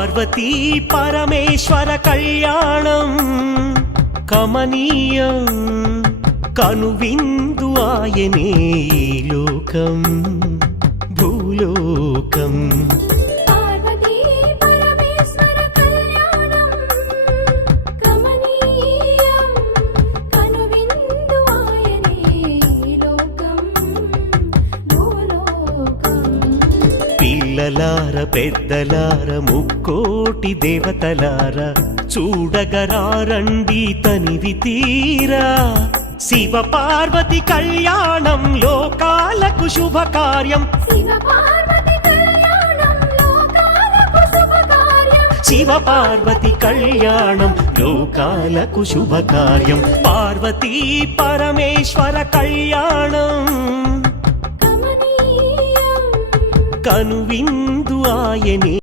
పార్వతీ పరమేశ్వర కళ్యాణం కమనీయం కనువిందు ఆయనే ఈ లోకం భూలోకం. పార్వతీ పరమేశ్వర కళ్యాణం కమనీయం కనువిందు ఆయనే ఈ లోకం భూలోకం. పిల్లలార పెద్దలార ముక్కోటి దేవతలార చూడగరారండి తనివి తీరా. శివ పార్వతి కళ్యాణం లోకాలకు శుభకార్యం. శివ పార్వతి కళ్యాణం లోకాలకు శుభకార్యం. శివ పార్వతి కళ్యాణం లోకాలకు శుభకార్యం. పార్వతీ పరమేశ్వర కళ్యాణం కమనీయం కనువిందు ఆయనే